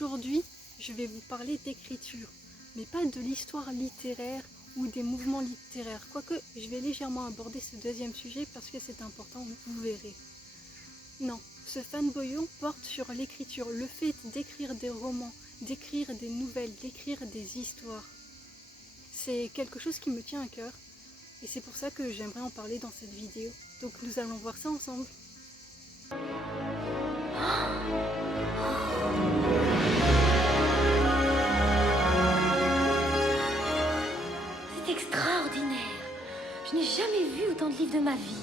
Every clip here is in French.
Aujourd'hui, je vais vous parler d'écriture, mais pas de l'histoire littéraire ou des mouvements littéraires, quoique je vais légèrement aborder ce deuxième sujet parce que c'est important, vous verrez. Non, ce fanboyon porte sur l'écriture, le fait d'écrire des romans, d'écrire des nouvelles, d'écrire des histoires. C'est quelque chose qui me tient à cœur et c'est pour ça que j'aimerais en parler dans cette vidéo. Donc nous allons voir ça ensemble. C'est extraordinaire. Je n'ai jamais vu autant de livres de ma vie.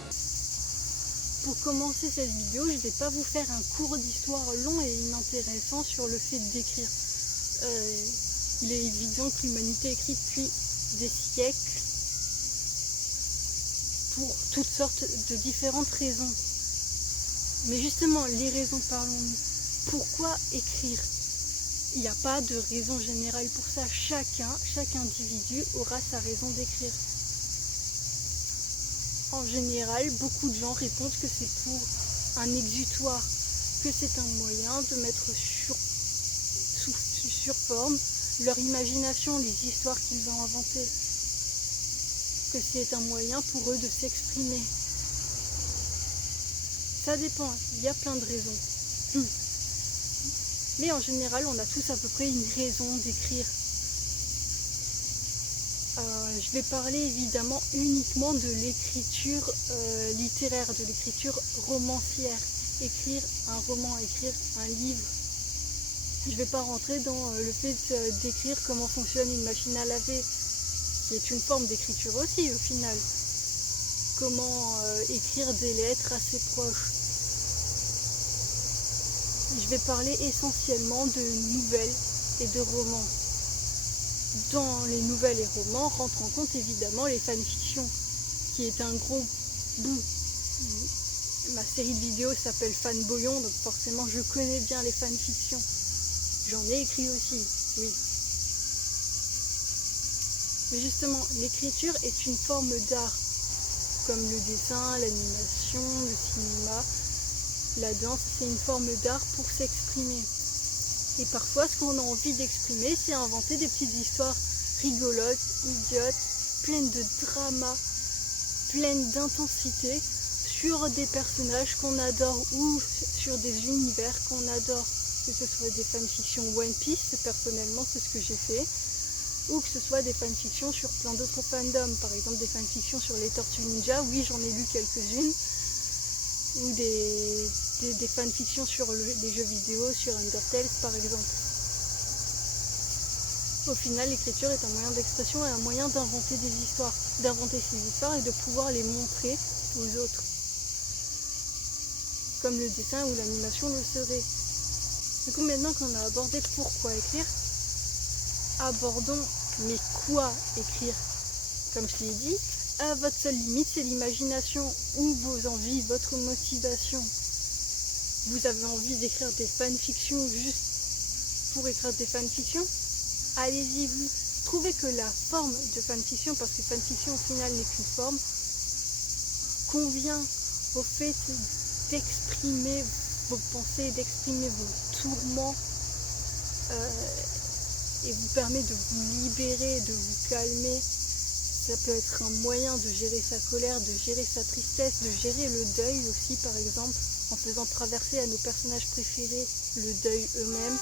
Pour commencer cette vidéo, je ne vais pas vous faire un cours d'histoire long et inintéressant sur le fait d'écrire. Il est évident que l'humanité écrit depuis des siècles pour toutes sortes de différentes raisons. Mais justement, les raisons, parlons-nous. Pourquoi écrire? Il n'y a pas de raison générale pour ça. Chaque individu aura sa raison d'écrire. En général, beaucoup de gens répondent que c'est pour un exutoire, que c'est un moyen de mettre sur forme leur imagination, les histoires qu'ils ont inventées, que c'est un moyen pour eux de s'exprimer. Ça dépend, il y a plein de raisons. Mais en général, on a tous à peu près une raison d'écrire. Je vais parler évidemment uniquement de l'écriture littéraire, de l'écriture romancière. Écrire un roman, écrire un livre. Je ne vais pas rentrer dans le fait d'écrire comment fonctionne une machine à laver, qui est une forme d'écriture aussi au final. Comment écrire des lettres à ses proches. Je vais parler essentiellement de nouvelles et de romans. Dans les nouvelles et romans rentrent en compte évidemment les fanfictions, qui est un gros bout. Ma série de vidéos s'appelle Fanboyon, donc forcément je connais bien les fanfictions. J'en ai écrit aussi, oui. Mais justement, l'écriture est une forme d'art, comme le dessin, l'animation, le cinéma, la danse, c'est une forme d'art pour s'exprimer. Et parfois, ce qu'on a envie d'exprimer, c'est inventer des petites histoires rigolotes, idiotes, pleines de drama, pleines d'intensité, sur des personnages qu'on adore ou sur des univers qu'on adore. Que ce soit des fanfictions One Piece, personnellement, c'est ce que j'ai fait, ou que ce soit des fanfictions sur plein d'autres fandoms, par exemple des fanfictions sur les Tortues Ninja, oui, j'en ai lu quelques-unes, ou des fanfictions sur les jeux vidéo, sur Undertale par exemple. Au final, l'écriture est un moyen d'expression et un moyen d'inventer des histoires, d'inventer ces histoires et de pouvoir les montrer aux autres, comme le dessin ou l'animation le serait. Du coup, maintenant qu'on a abordé pourquoi écrire, abordons mais quoi écrire. Comme je l'ai dit, à votre seule limite, c'est l'imagination ou vos envies, votre motivation. Vous avez envie d'écrire des fanfictions juste pour écrire des fanfictions? Allez-y, vous trouvez que la forme de fanfiction, parce que fanfiction au final n'est qu'une forme, convient au fait d'exprimer vos pensées, d'exprimer vos tourments et vous permet de vous libérer, de vous calmer. Ça peut être un moyen de gérer sa colère, de gérer sa tristesse, de gérer le deuil aussi par exemple, en faisant traverser à nos personnages préférés le deuil eux-mêmes,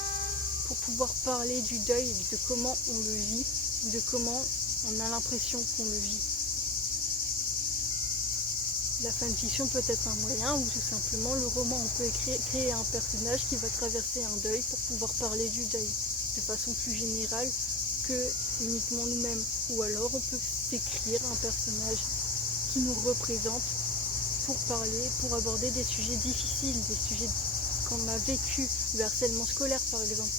pour pouvoir parler du deuil et de comment on le vit, de comment on a l'impression qu'on le vit. La fanfiction peut être un moyen, ou tout simplement le roman, on peut créer un personnage qui va traverser un deuil pour pouvoir parler du deuil, de façon plus générale que uniquement nous-mêmes. Ou alors on peut s'écrire un personnage qui nous représente pour parler, pour aborder des sujets difficiles, des sujets qu'on a vécu, le harcèlement scolaire par exemple.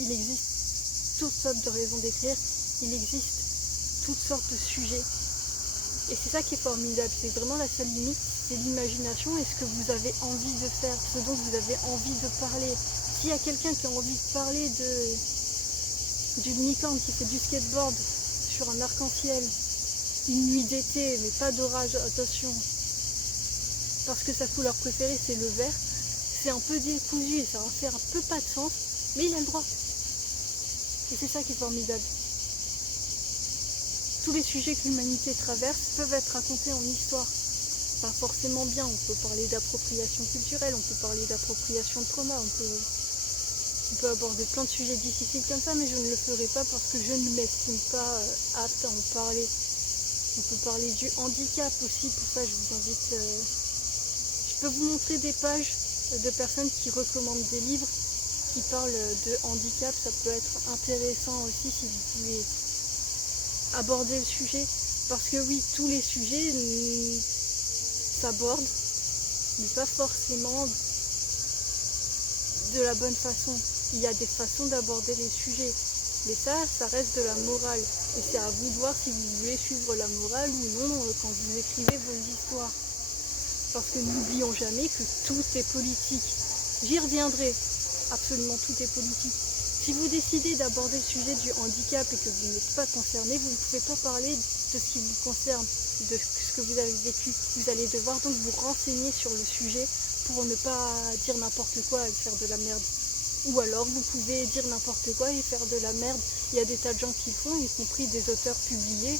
Il existe toutes sortes de raisons d'écrire, il existe toutes sortes de sujets. Et c'est ça qui est formidable, c'est vraiment la seule limite, c'est l'imagination et ce que vous avez envie de faire, ce dont vous avez envie de parler. S'il y a quelqu'un qui a envie de parler d'une licorne qui fait du skateboard sur un arc-en-ciel, une nuit d'été, mais pas d'orage, attention, parce que sa couleur préférée c'est le vert, c'est un peu décousu et ça va faire un peu pas de sens, mais il a le droit. Et c'est ça qui est formidable. Tous les sujets que l'humanité traverse peuvent être racontés en histoire. Pas forcément bien, on peut parler d'appropriation culturelle, on peut parler d'appropriation de trauma, on peut aborder plein de sujets difficiles comme ça, mais je ne le ferai pas parce que je ne m'estime pas apte à en parler. On peut parler du handicap aussi, pour ça je vous invite... je peux vous montrer des pages de personnes qui recommandent des livres qui parlent de handicap, ça peut être intéressant aussi si vous voulez aborder le sujet, parce que oui, tous les sujets s'abordent, mais pas forcément de la bonne façon. Il y a des façons d'aborder les sujets, mais ça reste de la morale, et c'est à vous de voir si vous voulez suivre la morale ou non quand vous écrivez vos histoires. Parce que n'oublions jamais que tout est politique. J'y reviendrai, absolument tout est politique. Si vous décidez d'aborder le sujet du handicap et que vous n'êtes pas concerné, vous ne pouvez pas parler de ce qui vous concerne, de ce que vous avez vécu. Vous allez devoir donc vous renseigner sur le sujet pour ne pas dire n'importe quoi et faire de la merde. Ou alors vous pouvez dire n'importe quoi et faire de la merde. Il y a des tas de gens qui le font, y compris des auteurs publiés.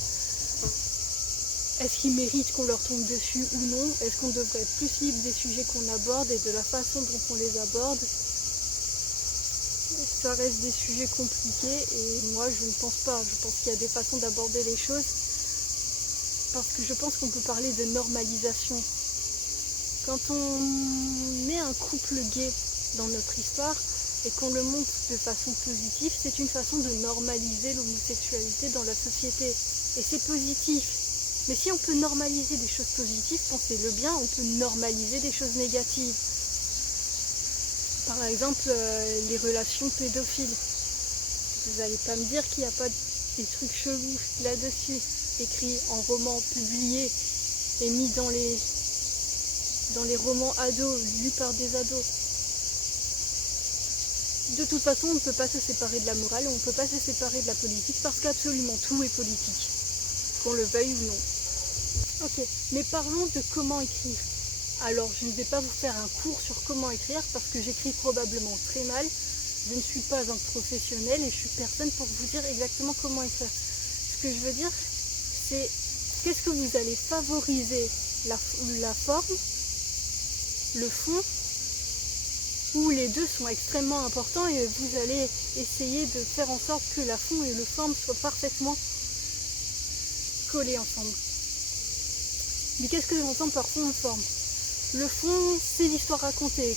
Est-ce qu'ils méritent qu'on leur tombe dessus ou non? Est-ce qu'on devrait être plus libre des sujets qu'on aborde et de la façon dont on les aborde? Ça reste des sujets compliqués et moi je ne pense pas. Je pense qu'il y a des façons d'aborder les choses parce que je pense qu'on peut parler de normalisation. Quand on met un couple gay dans notre histoire et qu'on le montre de façon positive, c'est une façon de normaliser l'homosexualité dans la société. Et c'est positif. Mais si on peut normaliser des choses positives, pensez-le bien, on peut normaliser des choses négatives. Par exemple, les relations pédophiles. Vous n'allez pas me dire qu'il n'y a pas des trucs chelous là-dessus, écrits en romans publiés et mis dans les romans ados, lus par des ados. De toute façon, on ne peut pas se séparer de la morale, on ne peut pas se séparer de la politique parce qu'absolument tout est politique, qu'on le veuille ou non. Ok, mais parlons de comment écrire. Alors, je ne vais pas vous faire un cours sur comment écrire parce que j'écris probablement très mal. Je ne suis pas un professionnel et je suis personne pour vous dire exactement comment écrire. Ce que je veux dire, c'est qu'est-ce que vous allez favoriser, la forme, le fond, ou les deux sont extrêmement importants et vous allez essayer de faire en sorte que la fond et le forme soient parfaitement collés ensemble. Mais qu'est-ce que j'entends par fond et forme? Le fond, c'est l'histoire racontée.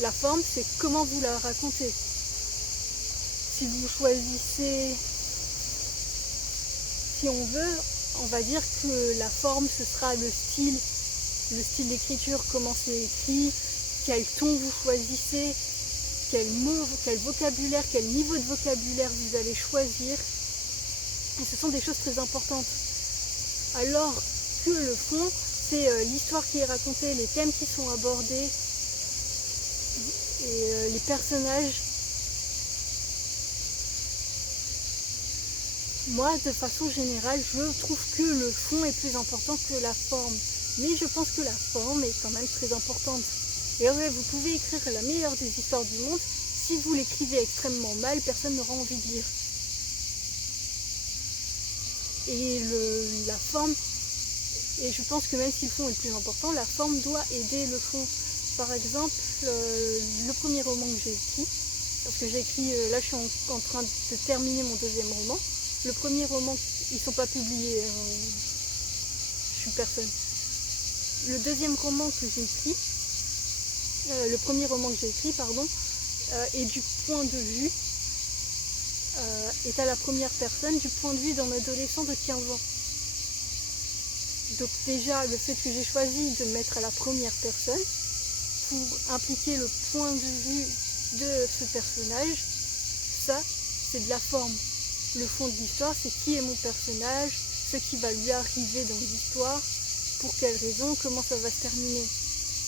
La forme, c'est comment vous la racontez. Si vous choisissez, si on veut, on va dire que la forme, ce sera le style d'écriture, comment c'est écrit, quel ton vous choisissez, quel mot, quel vocabulaire, quel niveau de vocabulaire vous allez choisir. Et ce sont des choses très importantes. Alors que le fond, c'est l'histoire qui est racontée, les thèmes qui sont abordés et les personnages. Moi, de façon générale, je trouve que le fond est plus important que la forme. Mais je pense que la forme est quand même très importante. Et ouais, vous pouvez écrire la meilleure des histoires du monde, si vous l'écrivez extrêmement mal, personne n'aura envie de lire. Et la forme, et je pense que même si le fond est le plus important, la forme doit aider le fond. Par exemple, le premier roman que j'ai écrit, parce que j'ai écrit, là je suis en train de terminer mon deuxième roman. Le premier roman, ils ne sont pas publiés, je suis personne. Le deuxième roman que j'ai écrit, le premier roman que j'ai écrit, pardon, est du point de vue, est à la première personne, du point de vue d'un adolescent de 15 ans. Donc déjà, le fait que j'ai choisi de mettre à la première personne, pour impliquer le point de vue de ce personnage, ça, c'est de la forme. Le fond de l'histoire, c'est qui est mon personnage, ce qui va lui arriver dans l'histoire, pour quelles raisons, comment ça va se terminer.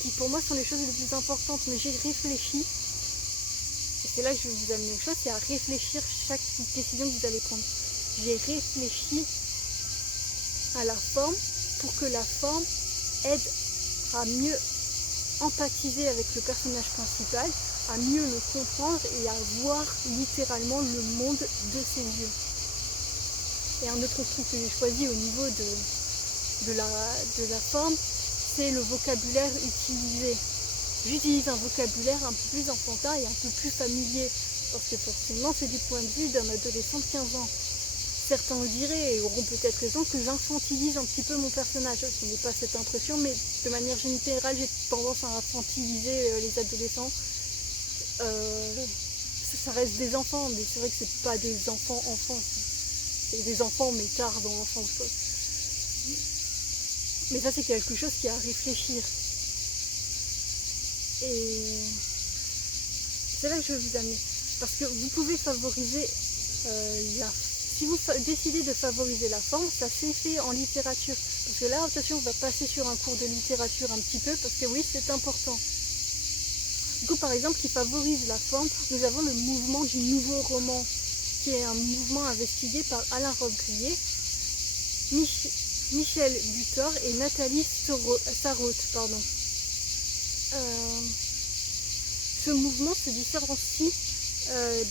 Qui pour moi sont les choses les plus importantes, mais j'ai réfléchi, et c'est là que je vais vous amener aux choses, c'est à réfléchir chaque décision que vous allez prendre. J'ai réfléchi à la forme pour que la forme aide à mieux empathiser avec le personnage principal, à mieux le comprendre et à voir littéralement le monde de ses yeux. Et un autre truc que j'ai choisi au niveau de la forme, c'est le vocabulaire utilisé. J'utilise un vocabulaire un peu plus enfantin et un peu plus familier, parce que forcément c'est du point de vue d'un adolescent de 15 ans. Certains diraient, et auront peut-être raison, que j'infantilise un petit peu mon personnage. Je n'ai pas cette impression, mais de manière générale, j'ai tendance à infantiliser les adolescents. Ça reste des enfants, mais c'est vrai que c'est pas des enfants. C'est des enfants, mais tard dans l'enfance. Mais ça, c'est quelque chose qui a à réfléchir. Et c'est là que je veux vous amener. Parce que vous pouvez favoriser si vous décidez de favoriser la forme, ça s'est fait en littérature. Parce que là, attention, on va passer sur un cours de littérature un petit peu, parce que oui, c'est important. Du coup, par exemple, qui favorise la forme, nous avons le mouvement du nouveau roman, qui est un mouvement investigué par Alain Robbe-Grillet, Michel Butor et Nathalie Sarraute. Ce mouvement se différencie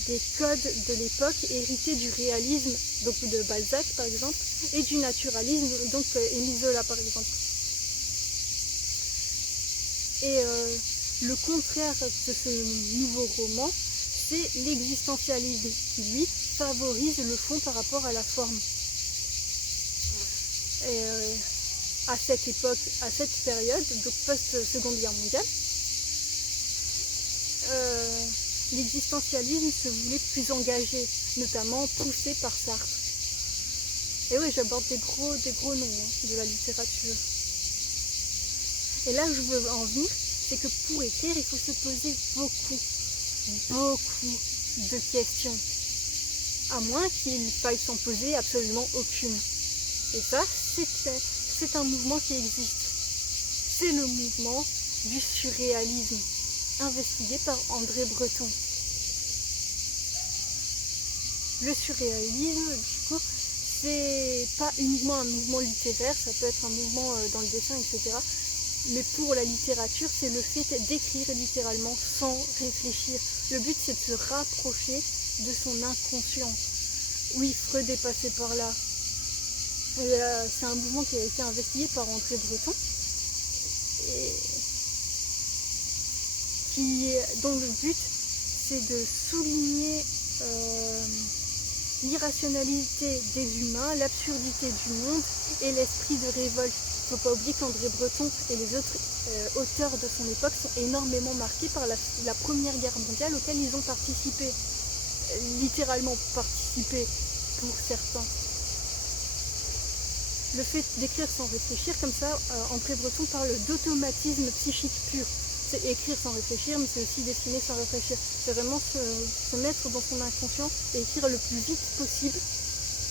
des codes de l'époque hérités du réalisme, donc de Balzac par exemple, et du naturalisme, donc Émile Zola par exemple. Et le contraire de ce nouveau roman, c'est l'existentialisme, qui lui favorise le fond par rapport à la forme. Et à cette époque, à cette période, donc post-Seconde Guerre mondiale, l'existentialisme se voulait plus engagé, notamment poussé par Sartre. Et oui, j'aborde des gros noms de la littérature. Et là où je veux en venir, c'est que pour écrire, il faut se poser beaucoup de questions. À moins qu'il faille s'en poser absolument aucune. Et ça, c'est un mouvement qui existe. C'est le mouvement du surréalisme, investigué par André Breton. Le surréalisme, du coup, c'est pas uniquement un mouvement littéraire, ça peut être un mouvement dans le dessin, etc. Mais pour la littérature, c'est le fait d'écrire littéralement sans réfléchir. Le but, c'est de se rapprocher de son inconscient. Oui, Freud est passé par là. C'est un mouvement qui a été investigué par André Breton. Dont le but, c'est de souligner l'irrationalité des humains, l'absurdité du monde et l'esprit de révolte. Il ne faut pas oublier qu'André Breton et les autres auteurs de son époque sont énormément marqués par la Première Guerre mondiale auquel ils ont participé. Littéralement participé pour certains. Le fait d'écrire sans réfléchir, comme ça, André Breton parle d'automatisme psychique pur. C'est écrire sans réfléchir, mais c'est aussi dessiner sans réfléchir. C'est vraiment se mettre dans son inconscient et écrire le plus vite possible,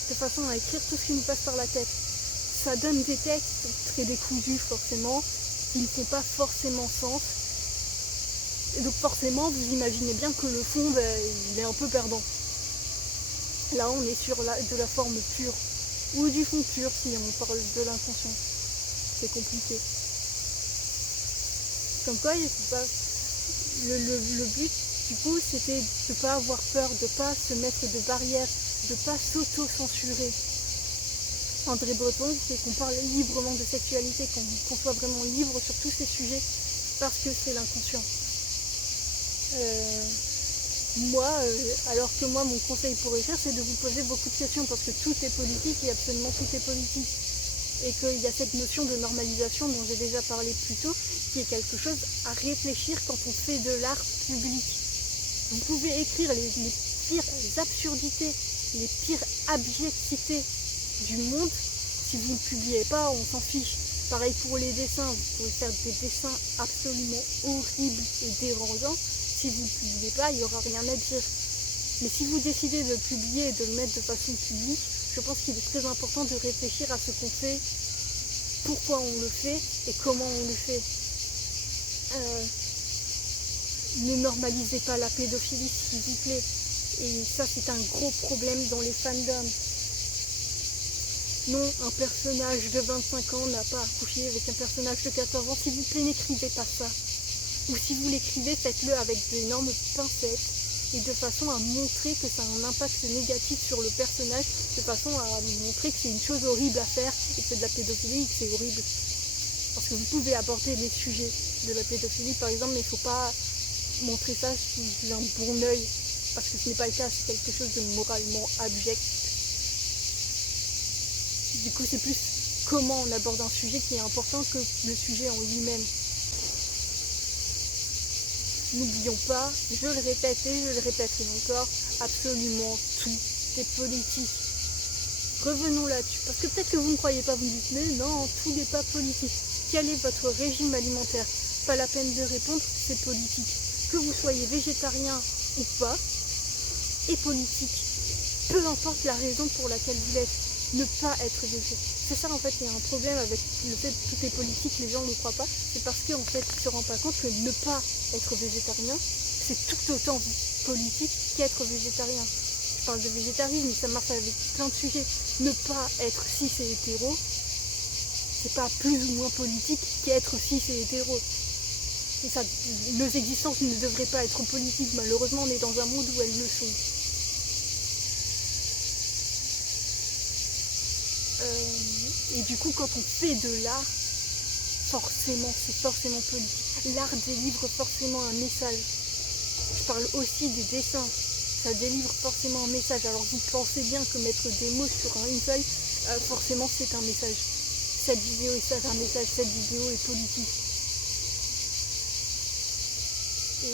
de façon à écrire tout ce qui nous passe par la tête. Ça donne des textes très décousus, forcément, qui ne font pas forcément sens. Et donc forcément, vous imaginez bien que le fond, il est un peu perdant. Là, on est sur de la forme pure, ou du fond pur, si on parle de l'inconscient. C'est compliqué. Comme quoi, le but, du coup, c'était de ne pas avoir peur, de ne pas se mettre de barrières, de ne pas s'auto-censurer. André Breton, c'est qu'on parle librement de sexualité, qu'on soit vraiment libre sur tous ces sujets, parce que c'est l'inconscient. Alors que moi, mon conseil pour écrire, c'est de vous poser beaucoup de questions, parce que tout est politique et absolument tout est politique. Et qu'il y a cette notion de normalisation dont j'ai déjà parlé plus tôt, qui est quelque chose à réfléchir quand on fait de l'art public. Vous pouvez écrire les pires absurdités, les pires abjectités du monde. Si vous ne publiez pas, on s'en fiche. Pareil pour les dessins, vous pouvez faire des dessins absolument horribles et dérangeants. Si vous ne publiez pas, il n'y aura rien à dire. Mais si vous décidez de le publier et de le mettre de façon publique, je pense qu'il est très important de réfléchir à ce qu'on fait, pourquoi on le fait et comment on le fait. Ne normalisez pas la pédophilie, s'il vous plaît. Et ça, c'est un gros problème dans les fandoms. Non, un personnage de 25 ans n'a pas à coucher avec un personnage de 14 ans. S'il vous plaît, n'écrivez pas ça. Ou si vous l'écrivez, faites-le avec d'énormes pincettes et de façon à montrer que ça a un impact négatif sur le personnage, de façon à montrer que c'est une chose horrible à faire et que c'est de la pédophilie et que c'est horrible. Parce que vous pouvez aborder les sujets de la pédophilie par exemple, mais il ne faut pas montrer ça sous un bon œil, parce que ce n'est pas le cas, c'est quelque chose de moralement abject. Du coup, c'est plus comment on aborde un sujet qui est important que le sujet en lui-même. N'oublions pas, je le répète et je le répéterai encore, absolument tout est politique. Revenons là-dessus, parce que peut-être que vous ne croyez pas, vous me dites, mais non, tout n'est pas politique. Quel est votre régime alimentaire? Pas la peine de répondre, c'est politique. Que vous soyez végétarien ou pas, est politique. Peu importe la raison pour laquelle vous l'êtes, ne pas être végétarien. C'est ça en fait, il y a un problème avec le fait que tout est politique, les gens ne le croient pas. C'est parce qu'en fait, ils ne se rendent pas compte que ne pas être végétarien, c'est tout autant politique qu'être végétarien. Je parle de végétarisme, mais ça marche avec plein de sujets. Ne pas être cis et hétéro, c'est pas plus ou moins politique qu'être cis et hétéro. Et ça, nos existences ne devraient pas être politiques. Malheureusement, on est dans un monde où elles le sont. Et du coup, quand on fait de l'art, forcément, c'est forcément politique. L'art délivre forcément un message. Je parle aussi des dessins. Ça délivre forcément un message. Alors vous pensez bien que mettre des mots sur une feuille, forcément c'est un message. Cette vidéo est un message, cette vidéo est politique. Et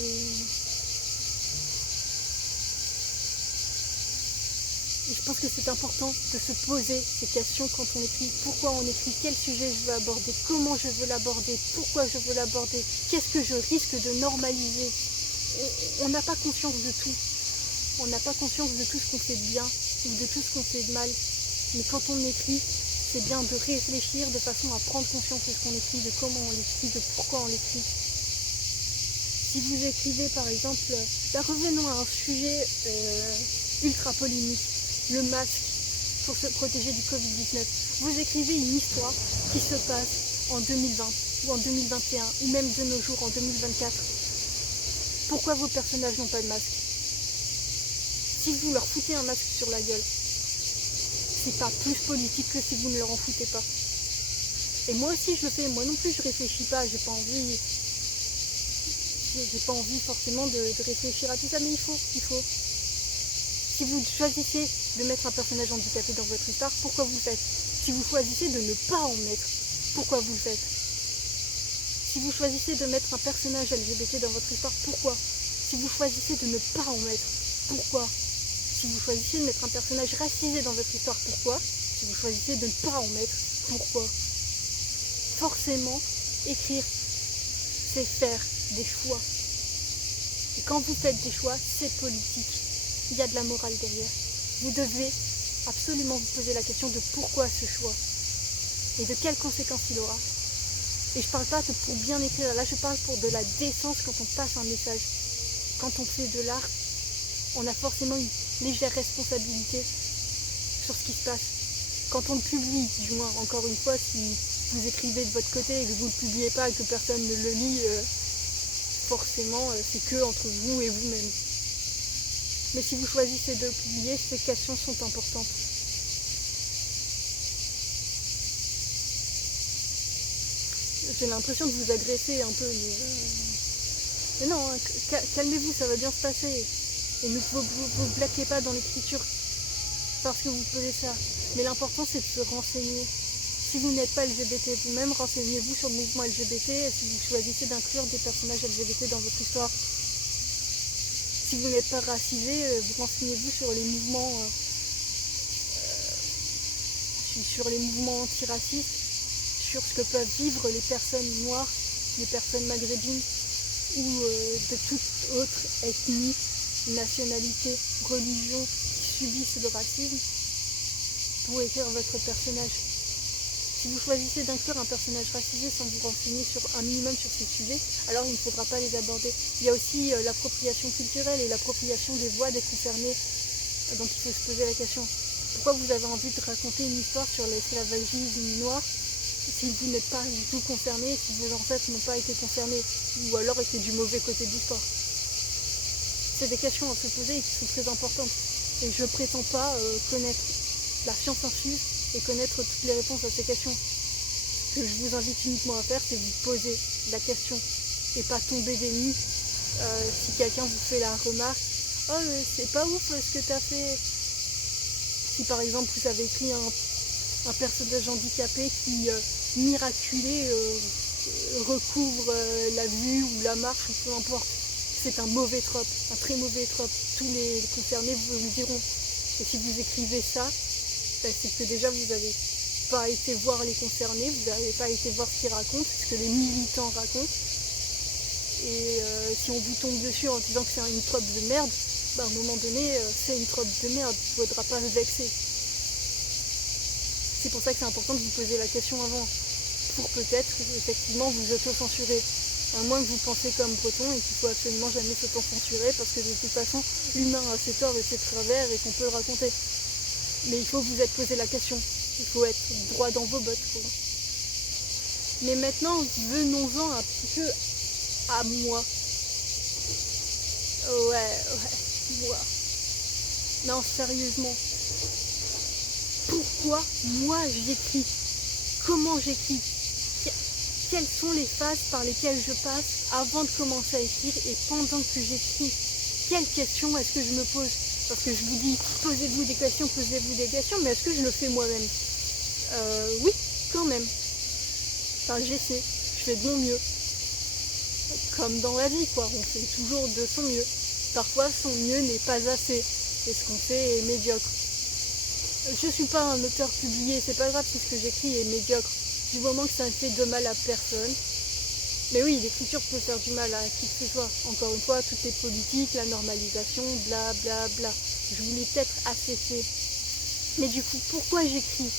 je pense que c'est important de se poser ces questions quand on écrit. Pourquoi on écrit? Quel sujet je veux aborder? Comment je veux l'aborder? Pourquoi je veux l'aborder? Qu'est-ce que je risque de normaliser? On n'a pas conscience de tout. On n'a pas conscience de tout ce qu'on fait de bien ou de tout ce qu'on fait de mal. Mais quand on écrit, c'est bien de réfléchir de façon à prendre conscience de ce qu'on écrit, de comment on l'écrit, de pourquoi on l'écrit. Si vous écrivez par exemple, là revenons à un sujet ultra polémique, le masque pour se protéger du Covid-19. Vous écrivez une histoire qui se passe en 2020 ou en 2021 ou même de nos jours en 2024. Pourquoi vos personnages n'ont pas de masque? Si vous leur foutez un masque sur la gueule, c'est pas plus politique que si vous ne leur en foutez pas. Et moi aussi je le fais, moi non plus je réfléchis pas, j'ai pas envie forcément de réfléchir à tout ça, mais il faut. Si vous choisissez de mettre un personnage handicapé dans votre histoire, pourquoi vous le faites? Si vous choisissez de ne pas en mettre, pourquoi vous le faites? Si vous choisissez de mettre un personnage LGBT dans votre histoire, pourquoi? Si vous choisissez de ne pas en mettre, pourquoi? Si vous choisissez de mettre un personnage racisé dans votre histoire, pourquoi? Si vous choisissez de ne pas en mettre, pourquoi? Forcément, écrire, c'est faire des choix. Et quand vous faites des choix, c'est politique. Il y a de la morale derrière. Vous devez absolument vous poser la question de pourquoi ce choix et de quelles conséquences il aura. Et je parle pas de pour bien écrire, là je parle pour de la décence quand on passe un message. Quand on fait de l'art, on a forcément une légère responsabilité sur ce qui se passe. Quand on le publie, du moins, encore une fois, si vous écrivez de votre côté et que vous ne le publiez pas et que personne ne le lit, forcément c'est que entre vous et vous-même. Mais si vous choisissez de le publier, ces questions sont importantes. J'ai l'impression de vous agresser un peu, mais non, hein, calmez-vous, ça va bien se passer. Et ne vous plaquez pas dans l'écriture parce que vous faisiez ça. Mais l'important c'est de se renseigner. Si vous n'êtes pas LGBT vous-même, renseignez-vous sur le mouvement LGBT et si vous choisissez d'inclure des personnages LGBT dans votre histoire. Si vous n'êtes pas racisé, vous renseignez-vous sur les mouvements antiracistes, sur ce que peuvent vivre les personnes noires, les personnes maghrébines ou de toute autre ethnie, nationalité, religion qui subissent le racisme pour écrire votre personnage. Si vous choisissez d'inclure un personnage racisé sans vous renseigner sur un minimum sur ces sujets, alors il ne faudra pas les aborder. Il y a aussi l'appropriation culturelle et l'appropriation des voix des concernés, donc il faut se poser la question. Pourquoi vous avez envie de raconter une histoire sur l'esclavagisme noir si vous n'êtes pas du tout concerné, si vos ancêtres n'ont pas été concernés, ou alors étaient du mauvais côté de l'histoire. C'est des questions à se poser et qui sont très importantes. Et je ne prétends pas connaître la science infuse et connaître toutes les réponses à ces questions. Ce que je vous invite uniquement à faire, c'est vous poser la question et pas tomber des nues si quelqu'un vous fait la remarque « Oh, c'est pas ouf ce que tu as fait !» Si par exemple vous avez écrit un personnage handicapé qui, miraculé, recouvre la vue ou la marche ou peu importe, c'est un mauvais trope, un très mauvais trope. Tous les concernés vous le diront. Et si vous écrivez ça, c'est que déjà vous n'avez pas été voir les concernés, vous n'avez pas été voir ce qu'ils racontent, ce que les militants racontent. Et si on vous tombe dessus en disant que c'est une trope de merde, à un moment donné, c'est une trope de merde, il ne faudra pas se vexer. C'est pour ça que c'est important de vous poser la question avant, pour peut-être effectivement vous auto-censurer. À moins que vous pensez comme Breton et qu'il ne faut absolument jamais s'auto-censurer parce que de toute façon, l'humain a ses torts et ses travers et qu'on peut le raconter. Mais il faut vous être posé la question. Il faut être droit dans vos bottes, quoi. Mais maintenant, venons-en un petit peu à moi. Ouais, moi. Non, sérieusement. Pourquoi moi j'écris? Comment j'écris? Quelles sont les phases par lesquelles je passe avant de commencer à écrire et pendant que j'écris? Quelles questions est-ce que je me pose? Parce que je vous dis, posez-vous des questions, mais est-ce que je le fais moi-même? Oui, quand même. Enfin, j'essaie, je fais de mon mieux. Comme dans la vie, quoi, on fait toujours de son mieux. Parfois, son mieux n'est pas assez, et ce qu'on fait est médiocre. Je suis pas un auteur publié, c'est pas grave si ce que j'écris est médiocre. Du moment que ça ne fait de mal à personne. Mais oui, l'écriture peut faire du mal à qui que ce soit. Encore une fois, toutes les politiques, la normalisation, bla bla bla. Je vous l'ai peut-être assez fait. Mais du coup, pourquoi j'écris?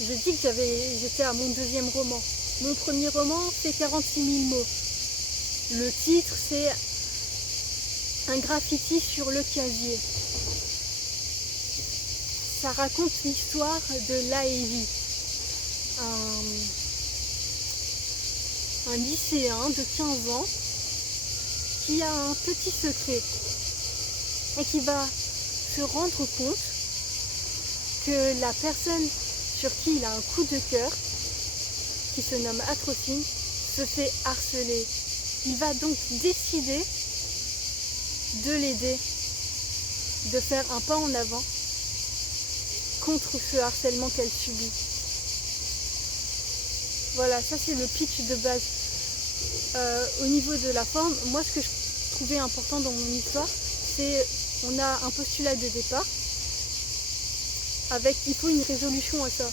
Je dis que j'étais à mon deuxième roman. Mon premier roman fait 46 000 mots. Le titre, c'est un graffiti sur le casier. Ça raconte l'histoire de Laëvi. Un lycéen de 15 ans qui a un petit secret et qui va se rendre compte que la personne sur qui il a un coup de cœur, qui se nomme Atrocine, se fait harceler. Il va donc décider de l'aider, de faire un pas en avant contre ce harcèlement qu'elle subit. Voilà, ça c'est le pitch de base. Au niveau de la forme, moi ce que je trouvais important dans mon histoire, c'est on a un postulat de départ avec il faut une résolution à ça.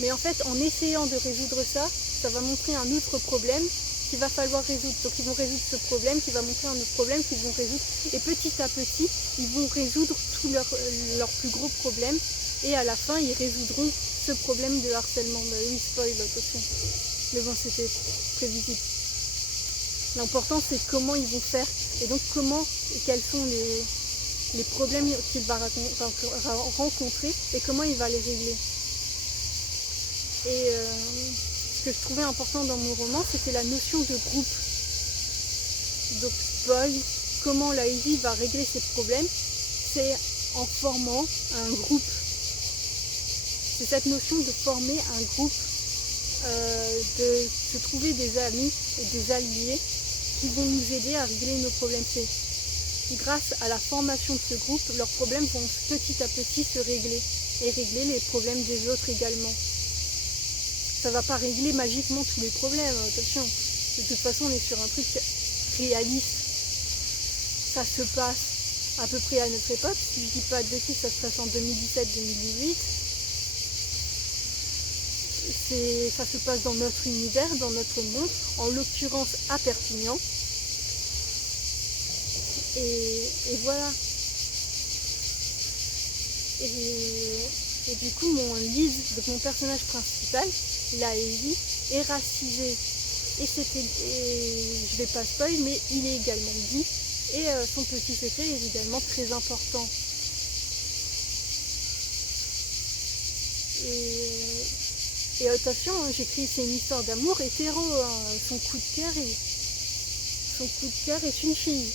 Mais en fait, en essayant de résoudre ça, ça va montrer un autre problème qu'il va falloir résoudre. Donc ils vont résoudre ce problème, qui va montrer un autre problème qu'ils vont résoudre. Et petit à petit, ils vont résoudre tous leurs plus gros problèmes. Et à la fin, ils résoudront ce problème de harcèlement. Bah oui, spoil, attention. Mais bon, c'était prévisible. L'important, c'est comment ils vont faire. Et donc, comment et quels sont les problèmes qu'il va rencontrer et comment il va les régler. Et ce que je trouvais important dans mon roman, c'était la notion de groupe. Donc, spoil, comment Laëvi va régler ses problèmes, c'est en formant un groupe. C'est cette notion de former un groupe, de se trouver des amis et des alliés qui vont nous aider à régler nos problèmes. Grâce à la formation de ce groupe, leurs problèmes vont petit à petit se régler et régler les problèmes des autres également. Ça ne va pas régler magiquement tous les problèmes, attention. De toute façon, on est sur un truc réaliste. Ça se passe à peu près à notre époque. Si je ne dis pas de bêtises, ça se passe en 2017-2018. Ça se passe dans notre univers, dans notre monde, en l'occurrence à Perpignan. Et voilà. Et du coup, mon personnage principal, Laëvi, est racisé. Et je vais pas spoil, mais il est également bi. Et son petit secret est également très important. Et attention, hein, j'écris, c'est une histoire d'amour hétéro, hein. Son coup de cœur est une fille.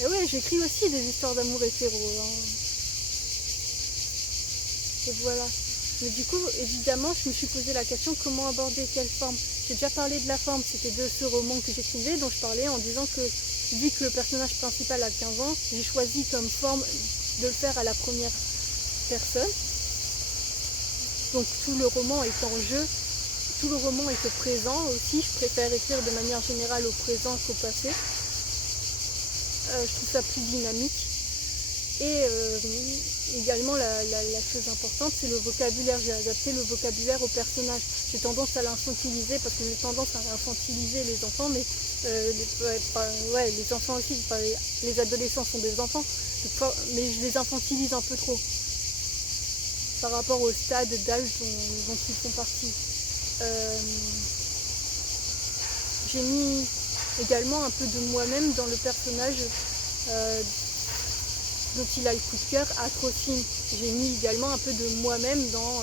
Et ouais, j'écris aussi des histoires d'amour hétéro, hein. Et voilà. Mais du coup, évidemment, je me suis posé la question comment aborder quelle forme. J'ai déjà parlé de la forme, c'était de ce roman que j'écrivais, dont je parlais en disant que, vu que le personnage principal a 15 ans, j'ai choisi comme forme de le faire à la première personne. Donc tout le roman est en jeu, tout le roman est au présent aussi. Je préfère écrire de manière générale au présent qu'au passé. Je trouve ça plus dynamique. Et également la chose importante, c'est le vocabulaire. J'ai adapté le vocabulaire au personnage. J'ai tendance à l'infantiliser parce que j'ai tendance à infantiliser les enfants, mais les enfants aussi, les adolescents sont des enfants, mais je les infantilise un peu trop par rapport au stade d'âge dont ils font partie. J'ai mis également un peu de moi-même dans le personnage dont il a le coup de cœur, Atrocine. J'ai mis également un peu de moi-même dans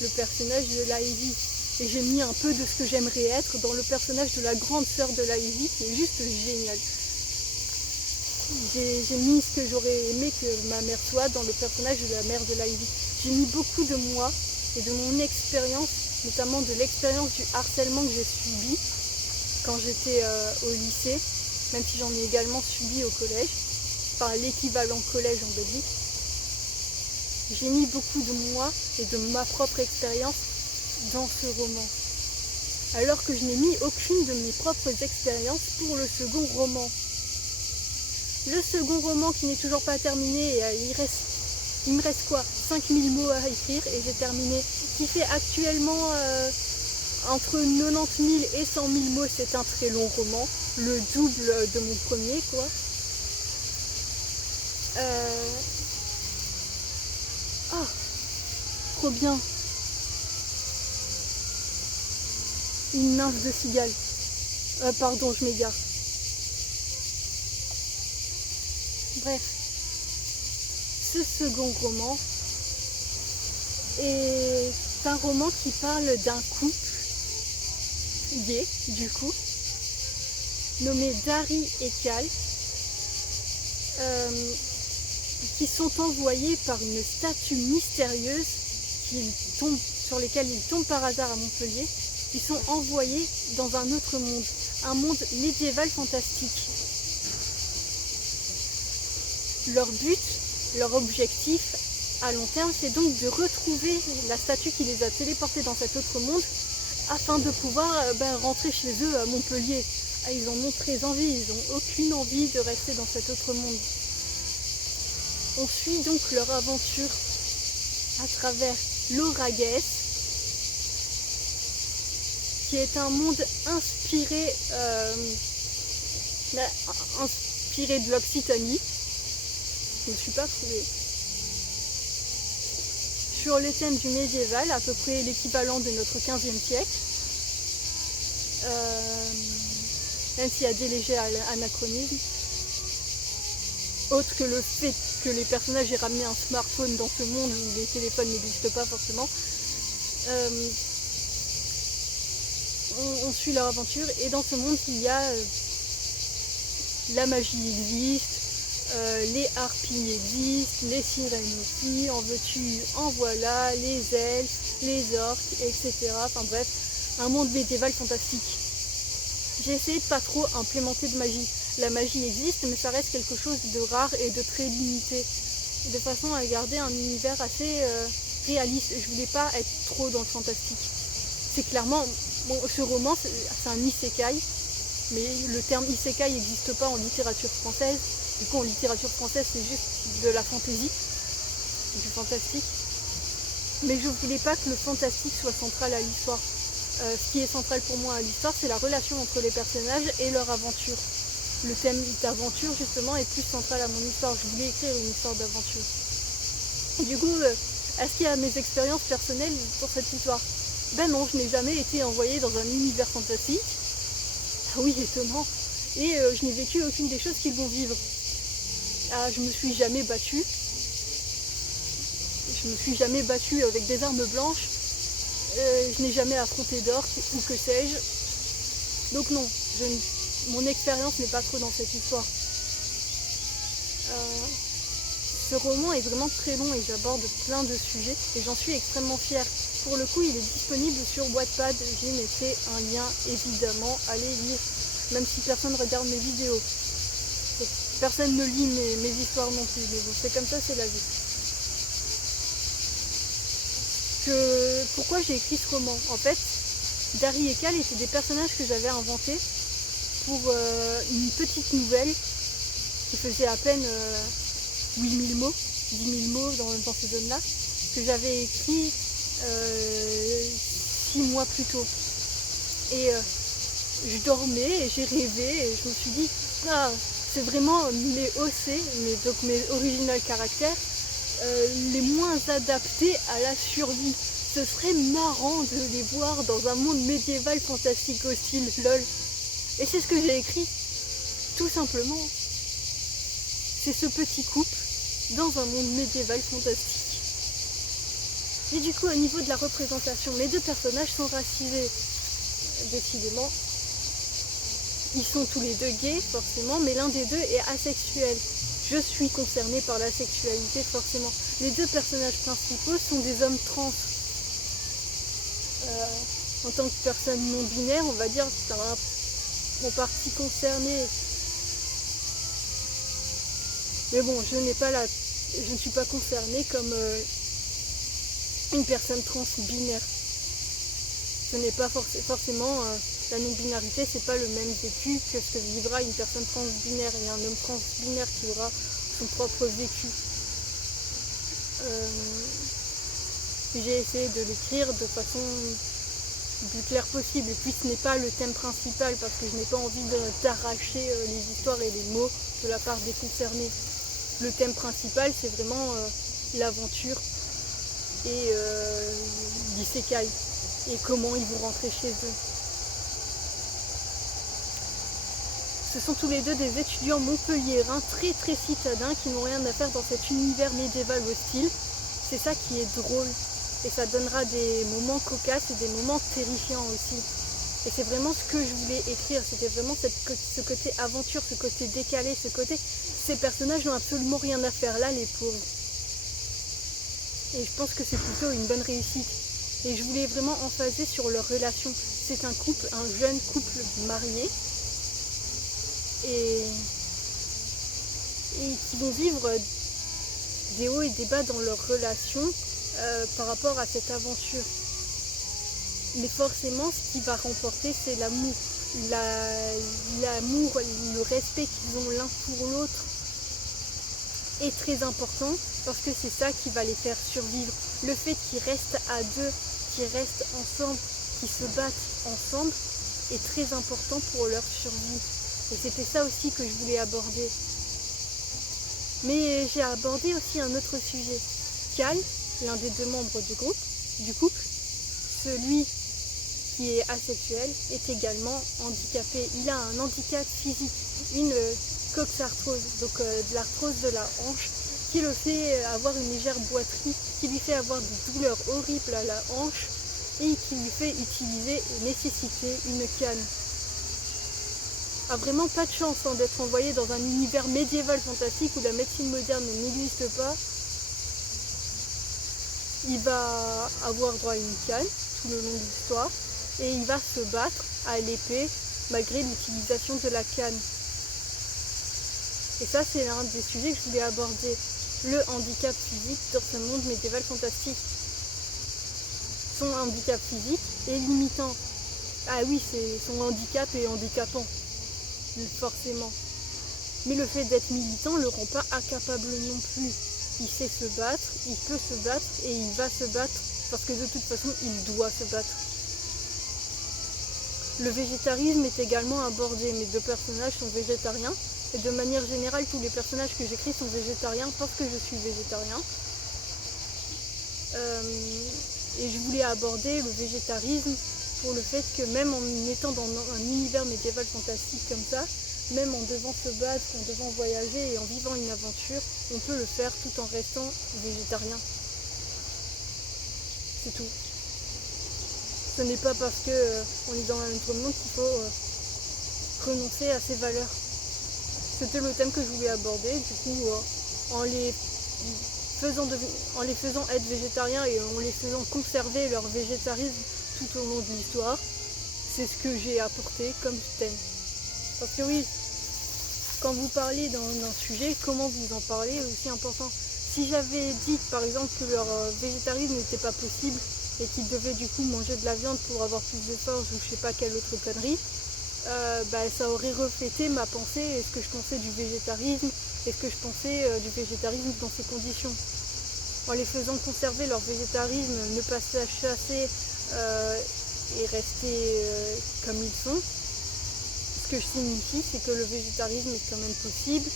le personnage de Laïvi. Et j'ai mis un peu de ce que j'aimerais être dans le personnage de la grande sœur de Laïvi, qui est juste génial. J'ai mis ce que j'aurais aimé que ma mère soit dans le personnage de la mère de Laïvi. J'ai mis beaucoup de moi et de mon expérience, notamment de l'expérience du harcèlement que j'ai subi quand j'étais au lycée, même si j'en ai également subi au collège, enfin l'équivalent collège en Belgique. J'ai mis beaucoup de moi et de ma propre expérience dans ce roman, alors que je n'ai mis aucune de mes propres expériences pour le second roman. Le second roman qui n'est toujours pas terminé, il me reste quoi, 5000 mots à écrire et j'ai terminé, qui fait actuellement entre 90 000 et 100 000 mots. C'est un très long roman, le double de mon premier, quoi. Trop bien. Une nymphe de cigale. Pardon, je m'égare. Bref, ce second roman est un roman qui parle d'un couple gay, du coup, nommé Dari et Cal, qui sont envoyés par une statue mystérieuse sur lesquelles ils tombent par hasard à Montpellier. Ils sont envoyés dans un autre monde, un monde médiéval fantastique. Leur but, leur objectif à long terme, c'est donc de retrouver la statue qui les a téléportés dans cet autre monde afin de pouvoir rentrer chez eux à Montpellier. Ils en ont très envie, ils n'ont aucune envie de rester dans cet autre monde. On suit donc leur aventure à travers l'Auragès, qui est un monde inspiré de l'Occitanie. Je ne me suis pas trouvée. Sur le thème du médiéval, à peu près l'équivalent de notre 15e siècle. Même s'il y a des légers anachronismes. Autre que le fait que les personnages aient ramené un smartphone dans ce monde où les téléphones n'existent pas forcément. On suit leur aventure et dans ce monde il y a la magie existe, les harpies existent, les sirènes aussi, en veux-tu, en voilà, les elfes, les orques, etc. Enfin bref, un monde médiéval fantastique. J'ai essayé de pas trop implémenter de magie. La magie existe, mais ça reste quelque chose de rare et de très limité, de façon à garder un univers assez réaliste. Je voulais pas être trop dans le fantastique. C'est clairement, ce roman, c'est un isekai, mais le terme isekai n'existe pas en littérature française. Du coup, en littérature française, c'est juste de la fantaisie, du fantastique. Mais je voulais pas que le fantastique soit central à l'histoire. Ce qui est central pour moi à l'histoire, c'est la relation entre les personnages et leur aventure. Le thème d'aventure, justement, est plus central à mon histoire. Je voulais écrire une histoire d'aventure. Du coup, est-ce qu'il y a mes expériences personnelles pour cette histoire? Ben non, je n'ai jamais été envoyée dans un univers fantastique. Ah oui, étonnant. Et je n'ai vécu aucune des choses qu'ils vont vivre. Je me suis jamais battue. Je me suis jamais battue avec des armes blanches. je n'ai jamais affronté d'orques ou que sais-je. Donc non, mon expérience n'est pas trop dans cette histoire. Ce roman est vraiment très long et j'aborde plein de sujets et j'en suis extrêmement fière. Pour le coup, il est disponible sur Wattpad. J'ai metté un lien, évidemment, allez lire, même si personne ne regarde mes vidéos. Personne ne lit mes histoires non plus, mais bon, c'est comme ça, c'est la vie. Pourquoi j'ai écrit ce roman? En fait, Dari et Cal étaient des personnages que j'avais inventés pour une petite nouvelle qui faisait à peine 8000 mots, 10 000 mots dans ces zones-là, que j'avais écrit 6 mois plus tôt. Et je dormais et j'ai rêvé et je me suis dit, c'est vraiment mes OC, donc mes original caractères, les moins adaptés à la survie. Ce serait marrant de les voir dans un monde médiéval fantastique hostile, lol. Et c'est ce que j'ai écrit, tout simplement. C'est ce petit couple dans un monde médiéval fantastique. Et du coup, au niveau de la représentation, les deux personnages sont racisés, décidément. Ils sont tous les deux gays, forcément, mais l'un des deux est asexuel. Je suis concernée par la sexualité, forcément. Les deux personnages principaux sont des hommes trans. En tant que personne non binaire, on va dire, ça va en partie concernée. Mais bon, je ne suis pas concernée comme une personne trans binaire. Ce n'est pas forcément la non-binarité, c'est pas le même vécu que ce que vivra une personne trans-binaire et un homme trans-binaire qui aura son propre vécu. J'ai essayé de l'écrire de façon le plus claire possible, et puis ce n'est pas le thème principal parce que je n'ai pas envie d'arracher les histoires et les mots de la part des concernés. Le thème principal, c'est vraiment l'aventure et l'isekai et comment ils vont rentrer chez eux. Ce sont tous les deux des étudiants montpelliérains très très citadins qui n'ont rien à faire dans cet univers médiéval hostile. C'est ça qui est drôle et ça donnera des moments cocasses et des moments terrifiants aussi. Et c'est vraiment ce que je voulais écrire, c'était vraiment ce côté aventure, ce côté décalé, ce côté... Ces personnages n'ont absolument rien à faire là, les pauvres. Et je pense que c'est plutôt une bonne réussite. Et je voulais vraiment emphaser sur leur relation. C'est un couple, un jeune couple marié. Et qui vont vivre des hauts et des bas dans leur relation par rapport à cette aventure. Mais forcément, ce qui va remporter, c'est l'amour. L'amour, le respect qu'ils ont l'un pour l'autre est très important parce que c'est ça qui va les faire survivre. Le fait qu'ils restent à deux, qu'ils restent ensemble, qu'ils se battent ensemble est très important pour leur survie. Et c'était ça aussi que je voulais aborder. Mais j'ai abordé aussi un autre sujet. Cal, l'un des deux membres du couple, celui qui est asexuel, est également handicapé. Il a un handicap physique, une coxarthrose, donc de l'arthrose de la hanche, qui le fait avoir une légère boiterie, qui lui fait avoir des douleurs horribles à la hanche et qui lui fait utiliser et nécessiter une canne. A vraiment pas de chance d'être envoyé dans un univers médiéval fantastique où la médecine moderne n'existe pas. Il va avoir droit à une canne tout le long de l'histoire et il va se battre à l'épée malgré l'utilisation de la canne. Et ça, c'est l'un des sujets que je voulais aborder, le handicap physique dans ce monde médiéval fantastique. Son handicap physique est limitant. Ah oui, son handicap est handicapant, forcément. Mais le fait d'être militant ne le rend pas incapable non plus. Il sait se battre, il peut se battre et il va se battre parce que de toute façon, il doit se battre. Le végétarisme est également abordé. Mes deux personnages sont végétariens. Et de manière générale, tous les personnages que j'écris sont végétariens parce que je suis végétarien. Et je voulais aborder le végétarisme pour le fait que même en étant dans un univers médiéval fantastique comme ça, même en devant se battre, en devant voyager et en vivant une aventure, on peut le faire tout en restant végétarien. C'est tout. Ce n'est pas parce qu'on est dans un autre monde qu'il faut renoncer à ses valeurs. C'était le thème que je voulais aborder, du coup en les faisant être végétariens et en les faisant conserver leur végétarisme tout au long de l'histoire, c'est ce que j'ai apporté comme thème. Parce que oui, quand vous parlez d'un sujet, comment vous en parlez est aussi important. Si j'avais dit par exemple que leur végétarisme n'était pas possible et qu'ils devaient du coup manger de la viande pour avoir plus de force ou je sais pas quelle autre connerie, ça aurait reflété ma pensée et ce que je pensais du végétarisme et ce que je pensais du végétarisme dans ces conditions. En les faisant conserver leur végétarisme, ne pas se chasser et rester comme ils sont, ce que je signifie, c'est que le végétarisme est quand même possible,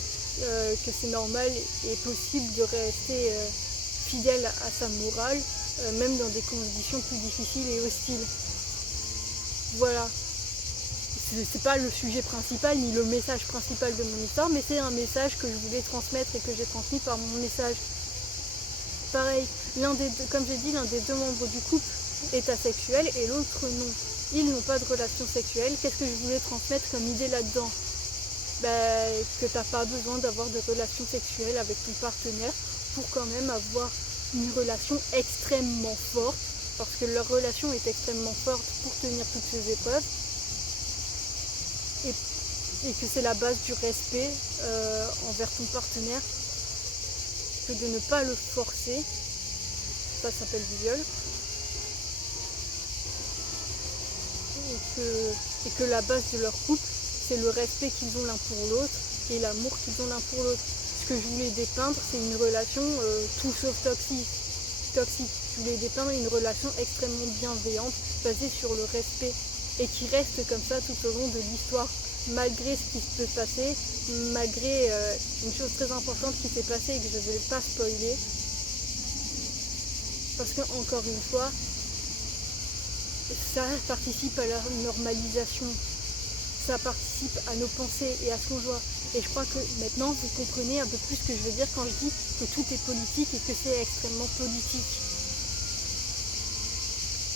que c'est normal et possible de rester fidèle à sa morale, même dans des conditions plus difficiles et hostiles. Voilà. C'est pas le sujet principal ni le message principal de mon histoire, mais c'est un message que je voulais transmettre et que j'ai transmis par mon message. Pareil, comme j'ai dit, l'un des deux membres du couple est asexuel et l'autre non. Ils n'ont pas de relation sexuelle. Qu'est-ce que je voulais transmettre comme idée là-dedans ? Que t'as pas besoin d'avoir de relation sexuelle avec ton partenaire pour quand même avoir une relation extrêmement forte, parce que leur relation est extrêmement forte pour tenir toutes ces épreuves. Et que c'est la base du respect envers ton partenaire, que de ne pas le forcer, ça s'appelle du viol, et que la base de leur couple, c'est le respect qu'ils ont l'un pour l'autre et l'amour qu'ils ont l'un pour l'autre. Ce que je voulais dépeindre, c'est une relation tout sauf toxique. Je voulais dépeindre une relation extrêmement bienveillante, basée sur le respect, et qui reste comme ça tout au long de l'histoire. Malgré ce qui peut se passer, malgré une chose très importante qui s'est passée et que je ne vais pas spoiler, parce que encore une fois, ça participe à la normalisation, ça participe à nos pensées et à ce qu'on voit. Et je crois que maintenant vous comprenez un peu plus ce que je veux dire quand je dis que tout est politique et que c'est extrêmement politique.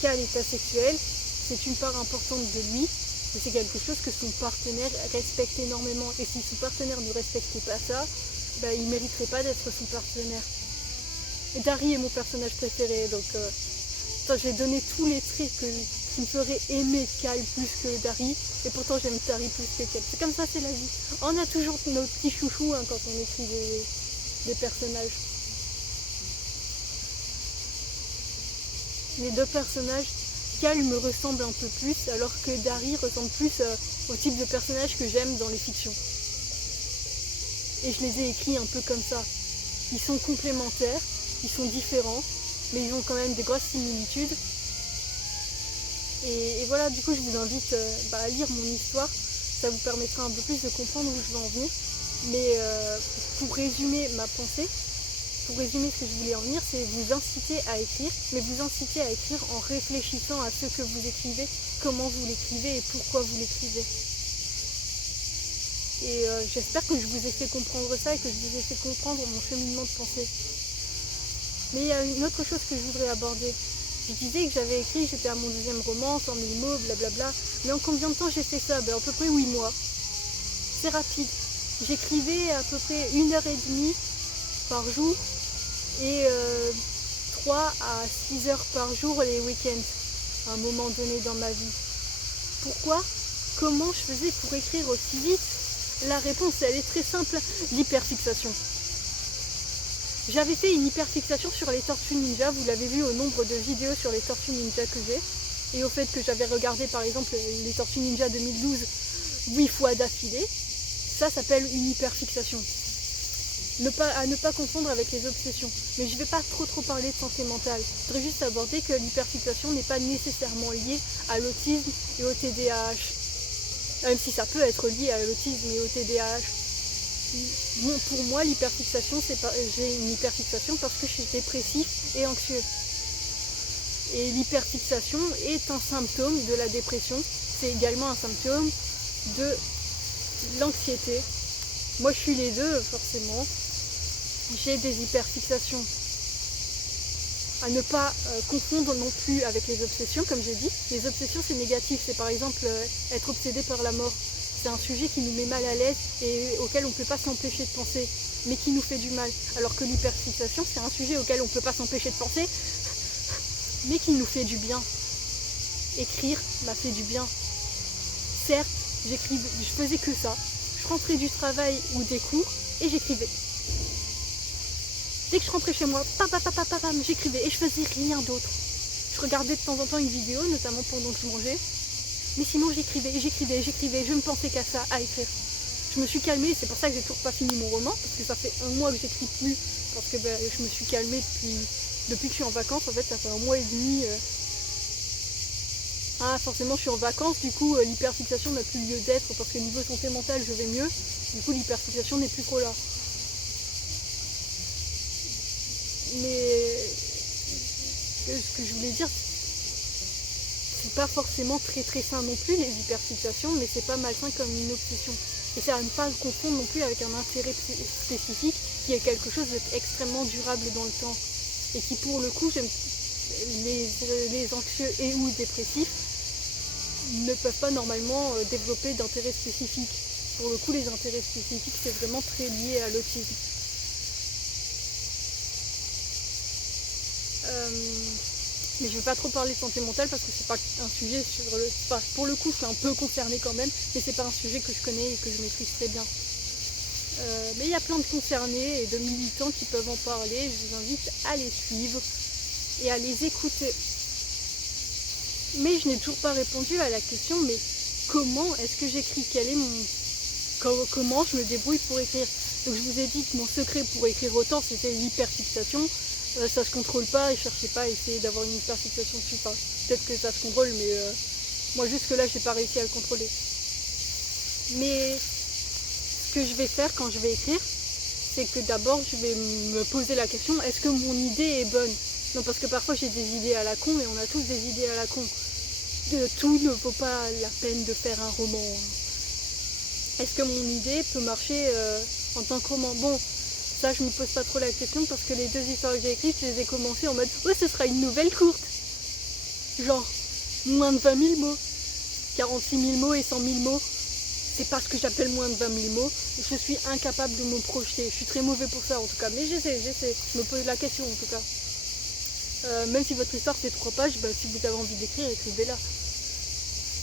Qu'à l'état sexuel, c'est une part importante de lui, mais c'est quelque chose que son partenaire respecte énormément. Et si son partenaire ne respectait pas ça, il ne mériterait pas d'être son partenaire. Et Dari est mon personnage préféré, donc je vais donner tous les traits qui me feraient aimer Cal plus que Dari, et pourtant j'aime Dari plus que Cal. C'est comme ça, c'est la vie. On a toujours nos petits chouchous quand on écrit des personnages. Les deux personnages, Cal me ressemble un peu plus, alors que Dari ressemble plus au type de personnage que j'aime dans les fictions. Et je les ai écrits un peu comme ça. Ils sont complémentaires, ils sont différents, mais ils ont quand même des grosses similitudes. Et voilà, du coup je vous invite à lire mon histoire, ça vous permettra un peu plus de comprendre où je veux en venir. Mais pour résumer ma pensée, pour résumer ce que je voulais en venir, c'est vous inciter à écrire, mais vous inciter à écrire en réfléchissant à ce que vous écrivez, comment vous l'écrivez et pourquoi vous l'écrivez. Et j'espère que je vous ai fait comprendre ça et que je vous ai fait comprendre mon cheminement de pensée. Mais il y a une autre chose que je voudrais aborder. Je disais que j'avais écrit, j'étais à mon deuxième roman, 100 000 mots, blablabla. Mais en combien de temps j'ai fait ça ? À peu près 8 mois. C'est rapide. J'écrivais à peu près 1h30 par jour et 3 à 6 heures par jour les week-ends, à un moment donné dans ma vie. Pourquoi ? Comment je faisais pour écrire aussi vite ? La réponse, elle est très simple, l'hyperfixation. J'avais fait une hyperfixation sur les Tortues Ninja, vous l'avez vu au nombre de vidéos sur les Tortues Ninja que j'ai, et au fait que j'avais regardé par exemple les Tortues Ninja 2012 8 fois d'affilée. Ça s'appelle une hyperfixation. À ne pas confondre avec les obsessions. Mais je ne vais pas trop parler de santé mentale. Je voudrais juste aborder que l'hyperfixation n'est pas nécessairement liée à l'autisme et au TDAH. Même si ça peut être lié à l'autisme et au TDAH. Pour moi, l'hyperfixation, j'ai une hyperfixation parce que je suis dépressif et anxieux. Et l'hyperfixation est un symptôme de la dépression. C'est également un symptôme de l'anxiété. Moi, je suis les deux, forcément. J'ai des hyperfixations. à ne pas confondre non plus avec les obsessions, comme j'ai dit. Les obsessions, c'est négatif. C'est par exemple être obsédé par la mort. C'est un sujet qui nous met mal à l'aise et auquel on ne peut pas s'empêcher de penser, mais qui nous fait du mal. Alors que l'hyperfixation, c'est un sujet auquel on ne peut pas s'empêcher de penser, mais qui nous fait du bien. Écrire m'a fait du bien. Certes, je faisais que ça. Je rentrais du travail ou des cours et j'écrivais. Dès que je rentrais chez moi, j'écrivais et je faisais rien d'autre. Je regardais de temps en temps une vidéo, notamment pendant que je mangeais. Mais sinon j'écrivais, je ne pensais qu'à ça, à écrire. Je me suis calmée, c'est pour ça que j'ai toujours pas fini mon roman, parce que ça fait 1 mois que j'écris plus, parce que je me suis calmée depuis que je suis en vacances. En fait, ça fait 1 mois et demi. Forcément je suis en vacances, du coup l'hyperfixation n'a plus lieu d'être, parce que niveau santé mentale je vais mieux, du coup l'hyperfixation n'est plus trop là. Mais ce que je voulais dire, c'est pas forcément très très sain non plus les hyperfixations, mais c'est pas malsain comme une obsession. Et c'est à ne pas le confondre non plus avec un intérêt spécifique qui est quelque chose d'extrêmement durable dans le temps. Et qui pour le coup, les anxieux et ou dépressifs ne peuvent pas normalement développer d'intérêt spécifique. Pour le coup, les intérêts spécifiques, c'est vraiment très lié à l'autisme. Mais je ne vais pas trop parler de santé mentale parce que c'est pas un sujet pour le coup, je suis un peu concernée quand même, mais c'est pas un sujet que je connais et que je maîtrise très bien. Mais il y a plein de concernés et de militants qui peuvent en parler. Je vous invite à les suivre et à les écouter. Mais je n'ai toujours pas répondu à la question, mais comment est-ce que j'écris? Comment je me débrouille pour écrire? Donc je vous ai dit que mon secret pour écrire autant, c'était l'hyperfixation. Ça se contrôle pas, et cherchez pas à essayer d'avoir une hyperfixation dessus. Enfin, peut-être que ça se contrôle, mais moi jusque là j'ai pas réussi à le contrôler. Mais ce que je vais faire quand je vais écrire, c'est que d'abord je vais me poser la question, est-ce que mon idée est bonne? Non, parce que parfois j'ai des idées à la con, et on a tous des idées à la con. Tout ne vaut pas la peine de faire un roman. Est-ce que mon idée peut marcher en tant que roman? Bon, ça je me pose pas trop la question parce que les 2 histoires que j'ai écrites, je les ai commencées en mode ouais, ce sera une nouvelle courte. Genre, moins de 20 000 mots. 46 000 mots et 100 000 mots. C'est pas ce que j'appelle moins de 20 000 mots. Je suis incapable de me projeter. Je suis très mauvais pour ça en tout cas. Mais j'essaie. Je me pose la question en tout cas. Même si votre histoire fait 3 pages, si vous avez envie d'écrire, écrivez-la.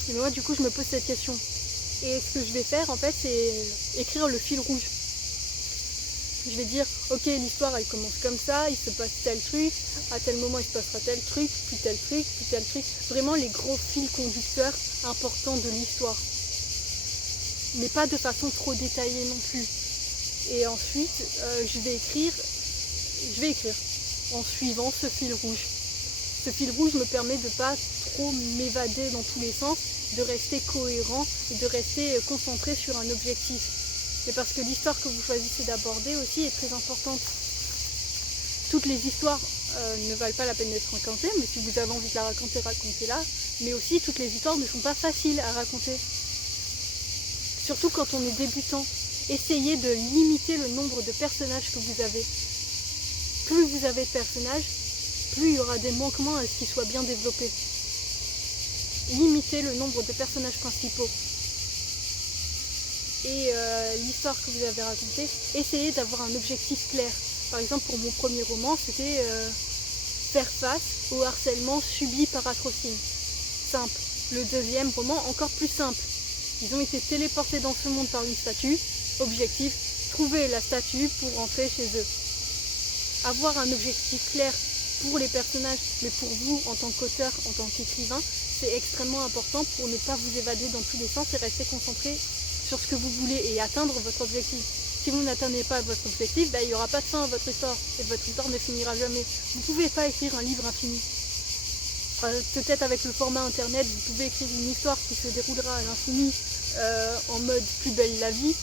Et moi du coup je me pose cette question. Et ce que je vais faire en fait, c'est écrire le fil rouge. Je vais dire, ok, l'histoire elle commence comme ça, il se passe tel truc, à tel moment il se passera tel truc, puis tel truc, puis tel truc. Vraiment les gros fils conducteurs importants de l'histoire. Mais pas de façon trop détaillée non plus. Et ensuite, je vais écrire en suivant ce fil rouge. Ce fil rouge me permet de ne pas trop m'évader dans tous les sens, de rester cohérent et de rester concentré sur un objectif. Et parce que l'histoire que vous choisissez d'aborder aussi est très importante. Toutes les histoires ne valent pas la peine d'être racontées, mais si vous avez envie de la raconter, racontez-la. Mais aussi, toutes les histoires ne sont pas faciles à raconter. Surtout quand on est débutant. Essayez de limiter le nombre de personnages que vous avez. Plus vous avez de personnages, plus il y aura des manquements à ce qu'ils soient bien développés. Limitez le nombre de personnages principaux. Et l'histoire que vous avez racontée, essayez d'avoir un objectif clair. Par exemple, pour mon premier roman, c'était faire face au harcèlement subi par Atrocine. Simple. Le deuxième roman, encore plus simple. Ils ont été téléportés dans ce monde par une statue. Objectif, trouver la statue pour rentrer chez eux. Avoir un objectif clair pour les personnages, mais pour vous en tant qu'auteur, en tant qu'écrivain, c'est extrêmement important pour ne pas vous évader dans tous les sens et rester concentré sur ce que vous voulez et atteindre votre objectif. Si vous n'atteignez pas votre objectif, il n'y aura pas de fin à votre histoire et votre histoire ne finira jamais. Vous ne pouvez pas écrire un livre infini. Peut-être avec le format internet, vous pouvez écrire une histoire qui se déroulera à l'infini en mode plus belle la vie.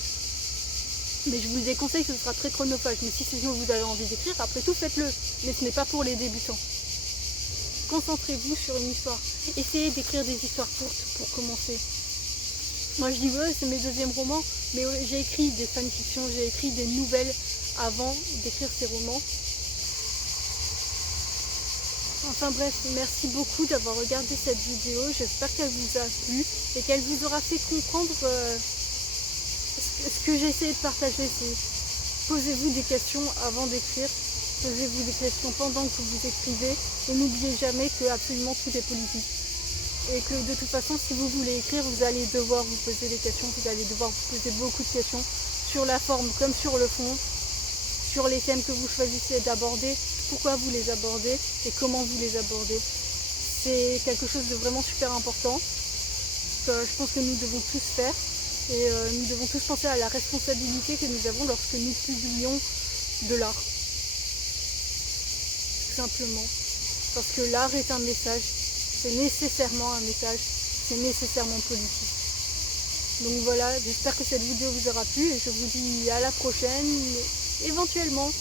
Mais je vous déconseille que ce sera très chronophage. Mais si sinon vous avez envie d'écrire, après tout faites-le. Mais ce n'est pas pour les débutants. Concentrez-vous sur une histoire. Essayez d'écrire des histoires courtes pour commencer. Moi je dis ouais, c'est mes deuxièmes romans, mais j'ai écrit des fanfictions, j'ai écrit des nouvelles avant d'écrire ces romans. Enfin bref, merci beaucoup d'avoir regardé cette vidéo. J'espère qu'elle vous a plu et qu'elle vous aura fait comprendre ce que j'ai essayé de partager. C'est posez-vous des questions avant d'écrire, posez-vous des questions pendant que vous écrivez et n'oubliez jamais que absolument tout est politique. Et que de toute façon, si vous voulez écrire, vous allez devoir vous poser des questions, vous allez devoir vous poser beaucoup de questions sur la forme comme sur le fond, sur les thèmes que vous choisissez d'aborder, pourquoi vous les abordez et comment vous les abordez. C'est quelque chose de vraiment super important que je pense que nous devons tous faire et nous devons tous penser à la responsabilité que nous avons lorsque nous publions de l'art. Tout simplement. Parce que l'art est un message, c'est nécessairement un message, c'est nécessairement politique. Donc voilà, j'espère que cette vidéo vous aura plu et je vous dis à la prochaine, éventuellement.